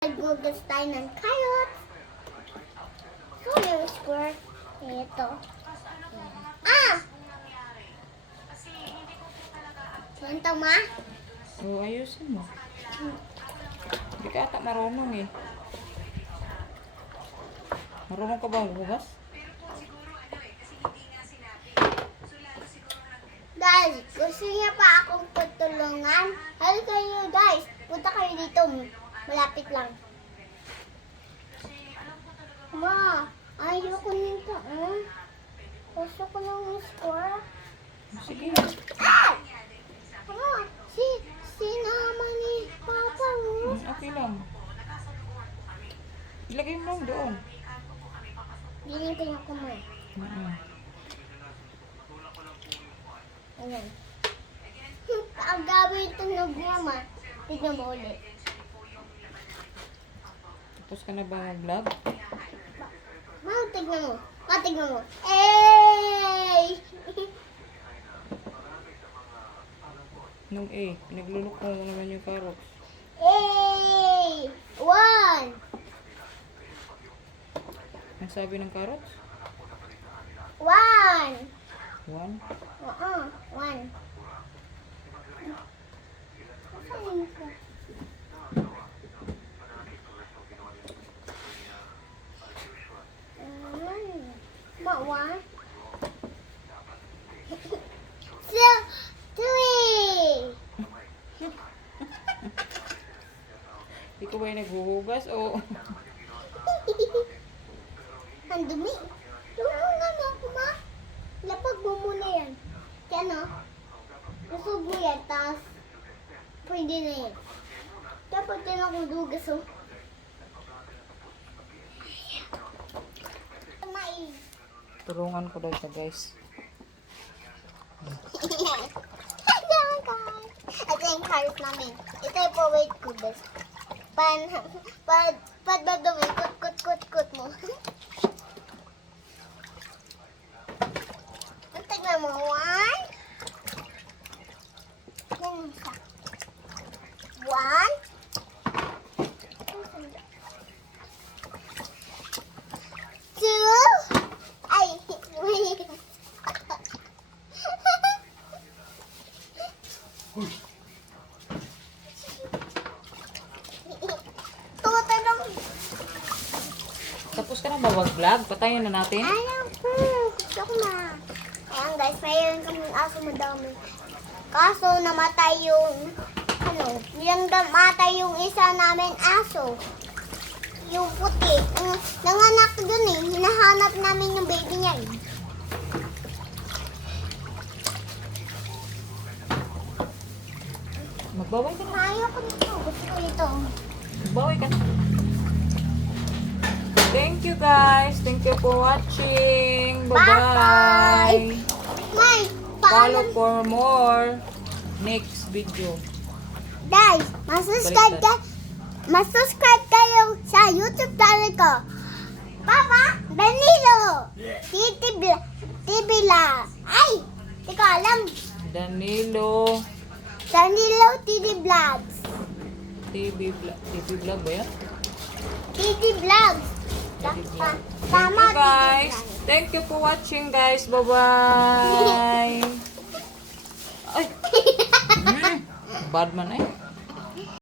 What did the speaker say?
Naggugas tayo ng carrots. So, yung square. Ito. Ah! Ganito, ma? Oo, ayusin mo. Hindi ka ata marunong eh. Marunong ka ba magbugas? Guys, gusto niya pa akong tutulungan? Halika kayo, guys. Punta kayo dito. Malapit lang. Ma, ayoko nito. Gusto ko ng square. Sige. Ah! Ma, sinama ni Papa mo. Okay lang. Ilagay mo lang doon. Ginitin ako mo. Ayan. Ang gawin itong nagmama. Tignan mo ulit. Tapos ka na ba mag-vlog? Ma, tignan mo. Ma, tignan mo. Hey! Nung pinaglulok mo naman yung carrots. Hey! One! Ang sabi ng carrots? One! 1. One. Asan ito? Ma, one? Two, three! Ikaw ba yung naghuhugas o? Ang dumi. Tulungan mo ako, ma. Lapag mo muna yan. Kaya no? Lusog mo yan, tapos pwede na yan. Dapat yan ako dugas, oh. Mai. Tulungan ko daw ito guys. Ayan, guys. Ito yung carrot namin. Ito yung pa-wait ko, guys. Padadumi, kut mo. Tignan mo, one. Yan isa. One. Two. Ay, wait. Tumatay. Tapos ka na ba mag-vlog? Patayin na natin. Ayaw ko. Gusto ko na. Ayan guys, mayroon kaming aso madami. Kaso namatay yung, namatay yung isa namin aso. Yung puti. Nanganak dun eh. Hinahanap namin yung baby niya eh. Magbaway ka na. Ayaw ko nito. Gusto ko ito. Magbaway ka na. Thank you guys. Thank you for watching. Bye-bye. May, Follow paano? for more next video. Guys, mas-subscribe kayo sa YouTube channel ko. Papa, Danilo. TV la. Ay, di ko alam. Danilo Danilo TV Vlogs. TV vlog ba yan? TV Vlogs. TV vlog. Thank Tama, you guys. Thank you for watching guys. Bye-bye. Ay. Bad man eh.